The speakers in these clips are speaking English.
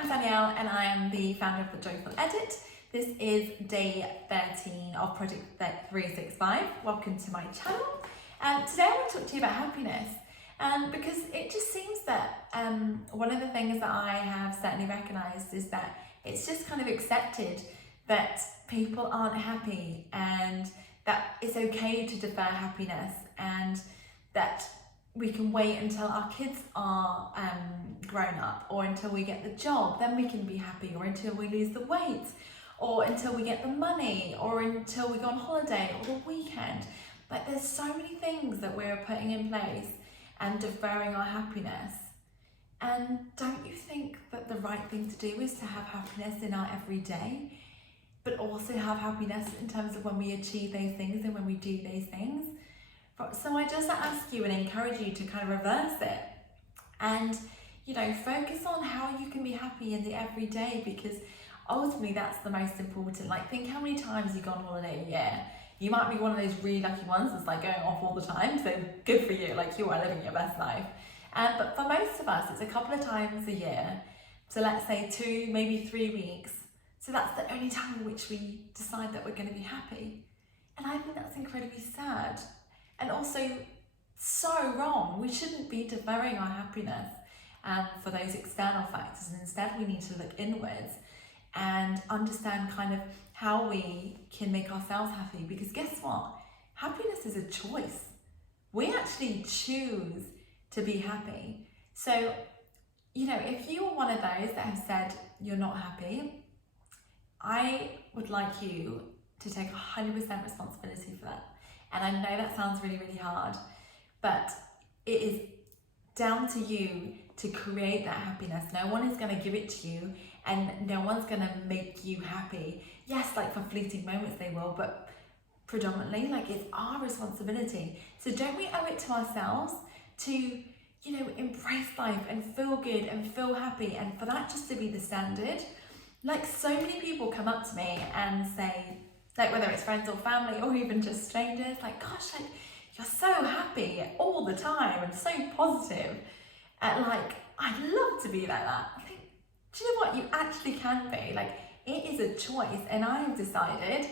I'm Danielle and I am the founder of The Joyful Edit. This is day 13 of Project 365. Welcome to my channel. Today I want to talk to you about happiness because it just seems that one of the things that I have certainly recognised is that it's just kind of accepted that people aren't happy and that it's okay to defer happiness, and that we can wait until our kids are grown up, or until we get the job, then we can be happy, or until we lose the weight, or until we get the money, or until we go on holiday or the weekend. Like, there's so many things that we're putting in place and deferring our happiness. And don't you think that the right thing to do is to have happiness in our everyday, but also have happiness in terms of when we achieve those things and when we do those things? So I just ask you and encourage you to kind of reverse it and, you know, focus on how you can be happy in the everyday, because ultimately that's the most important. Like, think how many times you go on holiday a year. You might be one of those really lucky ones that's like going off all the time, so good for you, like you are living your best life. But for most of us, it's a couple of times a year. So let's say 2, maybe 3 weeks. So that's the only time in which we decide that we're going to be happy. And I think that's incredibly sad. And also so wrong. We shouldn't be deferring our happiness for those external factors. And instead, we need to look inwards and understand kind of how we can make ourselves happy. Because guess what? Happiness is a choice. We actually choose to be happy. So, you know, if you are one of those that have said you're not happy, I would like you to take 100% responsibility for that. And I know that sounds really, really hard, but it is down to you to create that happiness. No one is going to give it to you, and no one's going to make you happy. Yes, like for fleeting moments they will, but predominantly, like, it's our responsibility. So don't we owe it to ourselves to, you know, embrace life and feel good and feel happy, and for that just to be the standard? Like, so many people come up to me and say, like, whether it's friends or family or even just strangers, like, gosh, like, you're so happy all the time and so positive. And like, I'd love to be like that. I think, do you know what? You actually can be. Like, it is a choice, and I have decided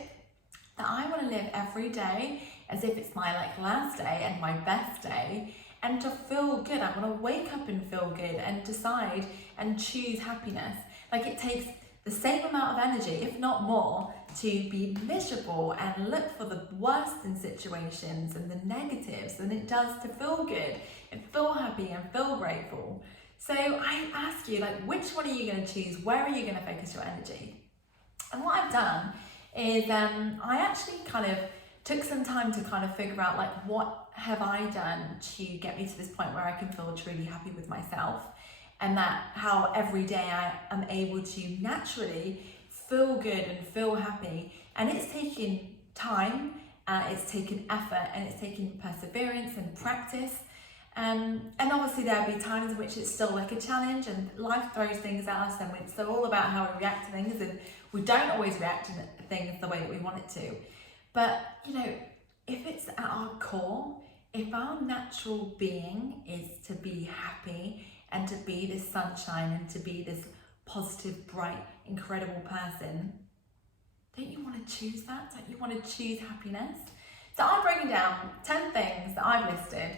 that I want to live every day as if it's my like last day and my best day, and to feel good. I want to wake up and feel good and decide and choose happiness. Like, it takes the same amount of energy, if not more, to be miserable and look for the worst in situations and the negatives than it does to feel good and feel happy and feel grateful. So I ask you, like, which one are you going to choose? Where are you going to focus your energy? And what I've done is I actually kind of took some time to kind of figure out, like, what have I done to get me to this point where I can feel truly happy with myself, and that how every day I am able to naturally feel good and feel happy. And it's taken time, it's taken effort, and it's taken perseverance and practice. And obviously there'll be times in which it's still like a challenge, and life throws things at us, and it's all about how we react to things, and we don't always react to things the way that we want it to. But, you know, if it's at our core, if our natural being is to be happy and to be this sunshine and to be this positive, bright, incredible person, don't you want to choose that? Don't you want to choose happiness? So I'm breaking down 10 things that I've listed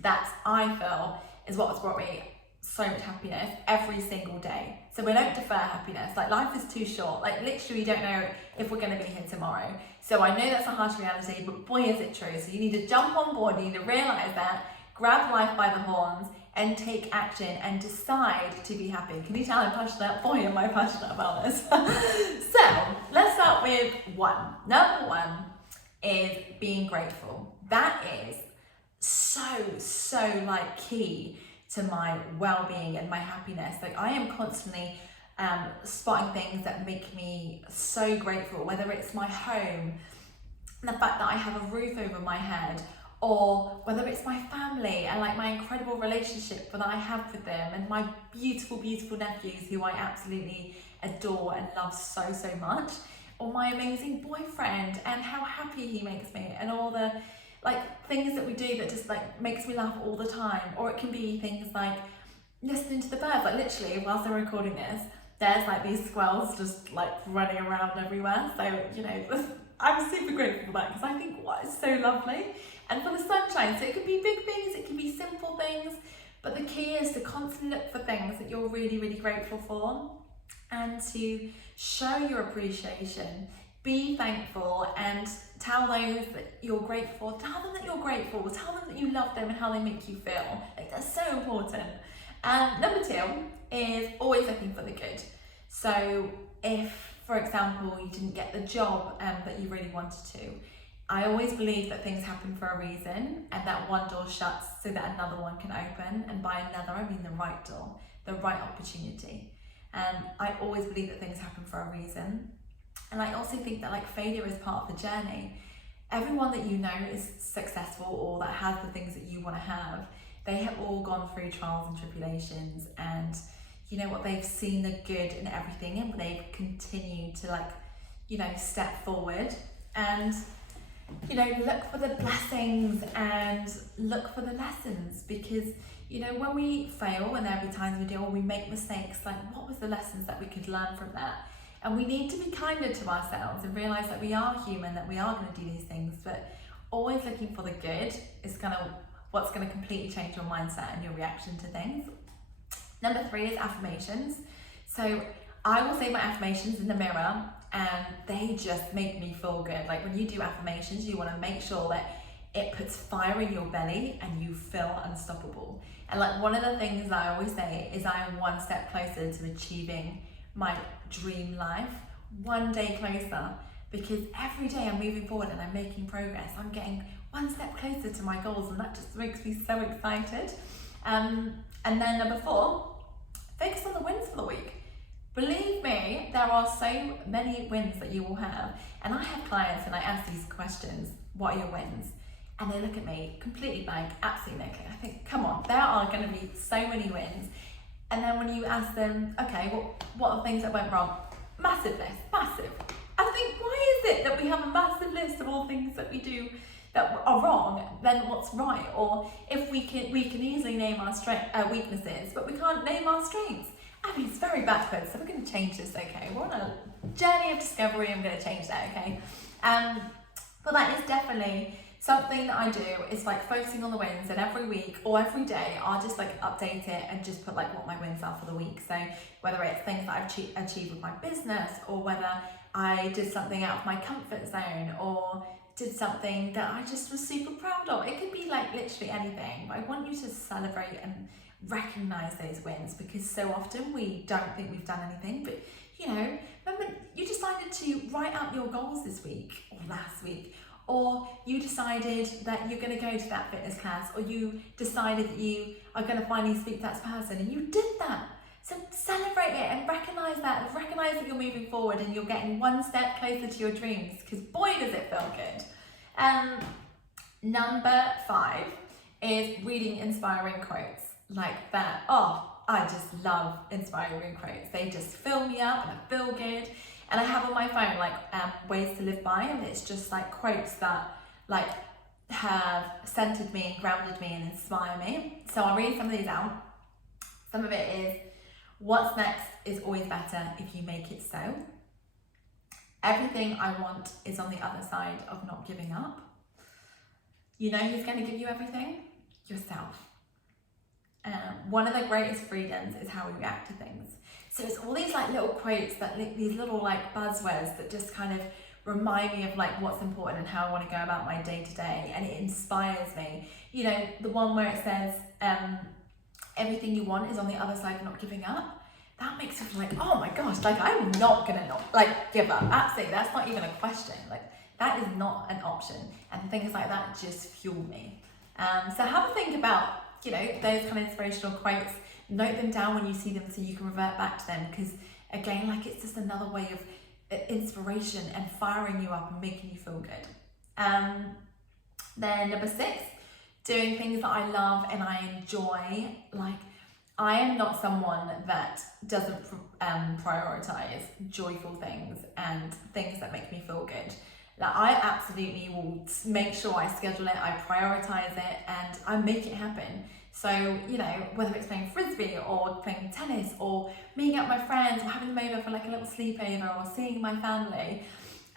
that I feel is what has brought me so much happiness every single day. So we don't defer happiness. Like, life is too short. Like, literally, we don't know if we're going to be here tomorrow. So I know that's a harsh reality, but boy, is it true. So you need to jump on board. You need to realize that, grab life by the horns, and take action and decide to be happy. Can you tell I'm passionate? Boy, am I passionate about this. So let's start with 1. Number 1 is being grateful. That is so like key to my well-being and my happiness. Like, I am constantly spotting things that make me so grateful, whether it's my home, the fact that I have a roof over my head, or whether it's my family and like my incredible relationship that I have with them, and my beautiful, beautiful nephews who I absolutely adore and love so much, or my amazing boyfriend and how happy he makes me, and all the like things that we do that just like makes me laugh all the time. Or it can be things like listening to the birds. Like literally, whilst I'm recording this, there's like these squirrels just like running around everywhere. So, you know, I'm super grateful for that because I think what is so lovely. And for the sunshine, so it can be big things, it can be simple things, but the key is to constantly look for things that you're really, really grateful for and to show your appreciation, be thankful and tell those that you're grateful, tell them that you're grateful, tell them that you love them and how they make you feel. Like that's so important. And number 2 is always looking for the good. So if, for example, you didn't get the job that you really wanted to, I always believe that things happen for a reason and that one door shuts so that another one can open. And by another, I mean the right door, the right opportunity. I always believe that things happen for a reason. And I also think that like failure is part of the journey. Everyone that you know is successful or that has the things that you want to have, they have all gone through trials and tribulations, and you know what, they've seen the good in everything and they've continued to like, you know, step forward and, you know, look for the blessings and look for the lessons, because, you know, when we fail and every time we do or we make mistakes, like what was the lessons that we could learn from that? And we need to be kinder to ourselves and realise that we are human, that we are going to do these things, but always looking for the good is what's going to completely change your mindset and your reaction to things. Number 3 is affirmations. So I will say my affirmations in the mirror and they just make me feel good. Like when you do affirmations, you want to make sure that it puts fire in your belly and you feel unstoppable. And like one of the things I always say is I am one step closer to achieving my dream life, one day closer, because every day I'm moving forward and I'm making progress. I'm getting one step closer to my goals and that just makes me so excited. And then number 4, focus on the wins for the week. Believe me, there are so many wins that you will have. And I have clients and I ask these questions, what are your wins? And they look at me completely blank, absolutely no clue. I think, come on, there are going to be so many wins. And then when you ask them, okay, well, what are things that went wrong? Massive list, massive. I think, why is it that we have a massive list of all things that we do that are wrong, then what's right? Or if we can easily name our weaknesses, but we can't name our strengths. I mean, it's very backwards, so we're going to change this, okay? We're on a journey of discovery, I'm going to change that, okay? But that is definitely something that I do, is like focusing on the wins, and every week or every day I'll just like update it and just put like what my wins are for the week. So whether it's things that I've achieved with my business, or whether I did something out of my comfort zone, or did something that I just was super proud of. It could be like literally anything, but I want you to celebrate and recognize those wins, because so often we don't think we've done anything. But you know, remember you decided to write out your goals this week or last week, or you decided that you're going to go to that fitness class, or you decided that you are going to finally speak to that person and you did that. So celebrate it and recognize that you're moving forward and you're getting one step closer to your dreams, because boy does it feel good. Number 5 is reading inspiring quotes like that. Oh, I just love inspiring quotes. They just fill me up and I feel good. And I have on my phone like ways to live by, and it's just like quotes that like have centered me and grounded me and inspire me. So I'll read some of these out. Some of it is, what's next is always better if you make it so. Everything I want is on the other side of not giving up. You know who's going to give you everything? Yourself. One of the greatest freedoms is how we react to things. So it's all these like little quotes, that these little like buzzwords that just kind of remind me of like what's important and how I want to go about my day to day, and it inspires me. You know, the one where it says, everything you want is on the other side of not giving up. That makes me feel like, oh my gosh, like I'm not gonna give up. Absolutely, that's not even a question. Like that is not an option. And things like that just fuel me. So have a think about, you know, those kind of inspirational quotes. Note them down when you see them so you can revert back to them, because again, like it's just another way of inspiration and firing you up and making you feel good. Then number 6, doing things that I love and I enjoy. Like I am not someone that doesn't prioritize joyful things and things that make me feel good. Like I absolutely will make sure I schedule it, I prioritize it, and I make it happen. So, you know, whether it's playing frisbee or playing tennis or meeting up with my friends or having them over for like a little sleepover or seeing my family.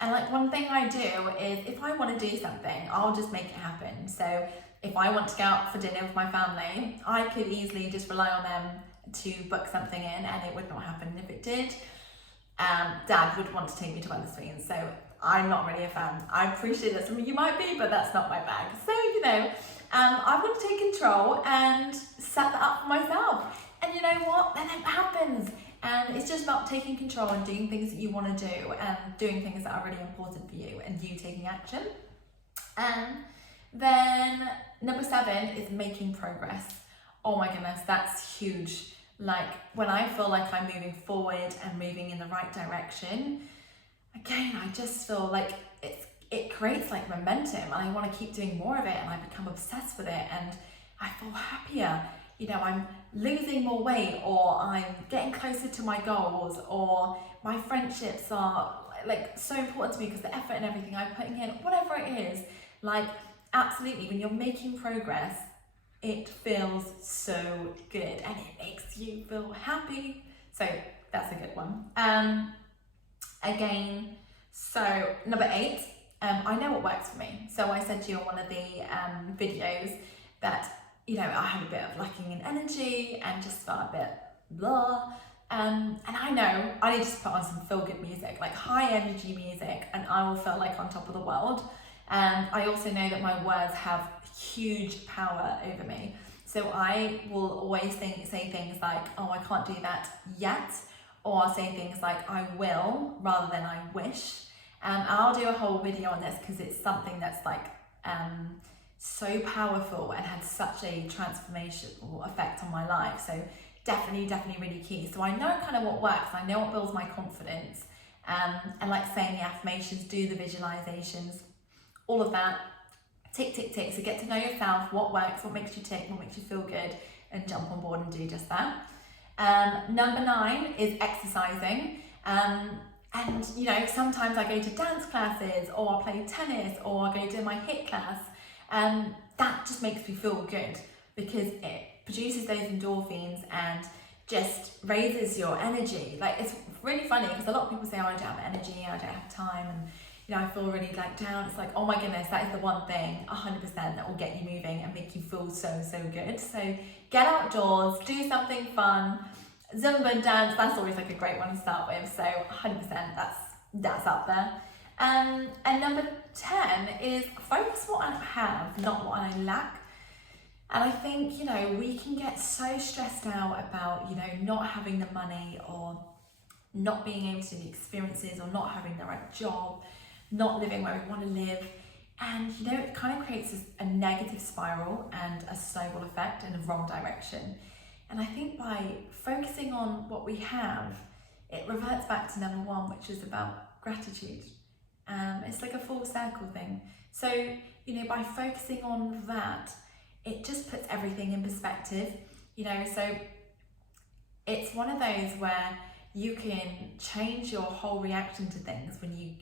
And like one thing I do is if I want to do something, I'll just make it happen. So if I want to go out for dinner with my family, I could easily just rely on them to book something in and it would not happen. And if it did, Dad would want to take me to Wetherspoons. So I'm not really a fan. I appreciate that some of you might be, but that's not my bag. So, you know, I want to take control and set that up for myself. And you know what? Then it happens. And it's just about taking control and doing things that you want to do and doing things that are really important for you and you taking action. And then number 7 is making progress. Oh my goodness, that's huge. Like when I feel like I'm moving forward and moving in the right direction, again, I just feel like it creates like momentum and I want to keep doing more of it and I become obsessed with it and I feel happier. You know, I'm losing more weight or I'm getting closer to my goals or my friendships are like so important to me because the effort and everything I'm putting in, whatever it is, like absolutely when you're making progress, it feels so good and it makes you feel happy. So that's a good one. Again, so number 8, I know what works for me. So I said to you on one of the videos that, you know, I had a bit of lacking in energy and just felt a bit blah. And I know I need to put on some feel-good music, like high energy music, and I will feel like on top of the world. And I also know that my words have huge power over me. So I will always say things like, oh, I can't do that yet. Or I'll say things like, I will, rather than I wish. And I'll do a whole video on this because it's something that's like so powerful and had such a transformational effect on my life. So definitely really key. So I know kind of what works. I know what builds my confidence. And like saying the affirmations, do the visualizations, all of that. Tick, tick, tick. So get to know yourself, what works, what makes you tick, what makes you feel good, and jump on board and do just that. Number 9 is exercising. And you know, sometimes I go to dance classes or I play tennis or I go to my HIIT class. That just makes me feel good because it produces those endorphins and just raises your energy. Like it's really funny because a lot of people say, oh, I don't have energy, I don't have time, and you know, I feel really like down. It's like, oh my goodness, that is the one thing 100% that will get you moving and make you feel so good. So get outdoors, do something fun. Zumba dance, that's always like a great one to start with. So 100% that's up there. And number 10 is focus what I have, not what I lack. And I think, you know, we can get so stressed out about, you know, not having the money or not being able to do the experiences or not having the right job, not living where we want to live. And, you know, it kind of creates a negative spiral and a snowball effect in the wrong direction. And I think by focusing on what we have, it reverts back to number 1, which is about gratitude. It's like a full circle thing. So, you know, by focusing on that, it just puts everything in perspective, you know. So it's one of those where you can change your whole reaction to things when you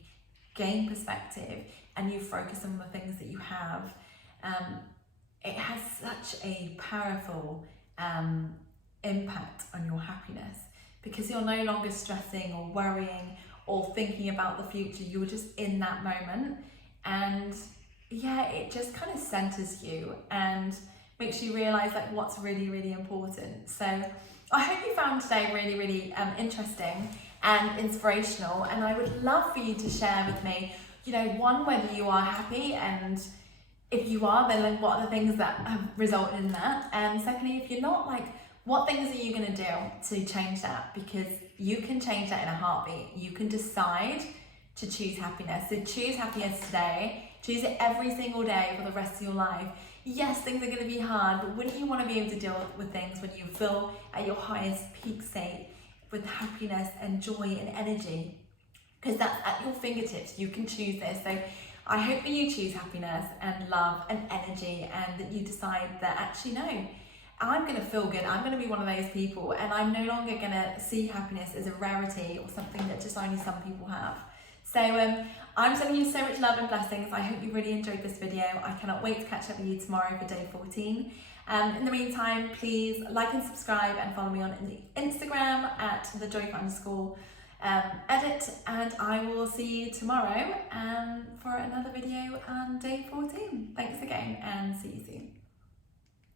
gain perspective and you focus on the things that you have. It has such a powerful impact on your happiness because you're no longer stressing or worrying or thinking about the future. You're just in that moment, and yeah, it just kind of centers you and makes you realize like what's really important. So I hope you found today really interesting and inspirational, and I would love for you to share with me, you know, one, whether you are happy, and if you are, then like what are the things that have resulted in that, and secondly, if you're not, like what things are you going to do to change that? Because you can change that in a heartbeat. You can decide to choose happiness. So choose happiness today. Choose it every single day for the rest of your life. Yes, things are going to be hard, but wouldn't you want to be able to deal with things when you feel at your highest peak state with happiness and joy and energy? Because that's at your fingertips. You can choose this. So I hope that you choose happiness and love and energy, and that you decide that actually no, I'm going to feel good. I'm going to be one of those people, and I'm no longer going to see happiness as a rarity or something that just only some people have. So I'm sending you so much love and blessings. I hope you really enjoyed this video. I cannot wait to catch up with you tomorrow for day 14. In the meantime, please like and subscribe and follow me on Instagram at @thejoyful_edit, and I will see you tomorrow for another video on day 14. Thanks again and see you soon.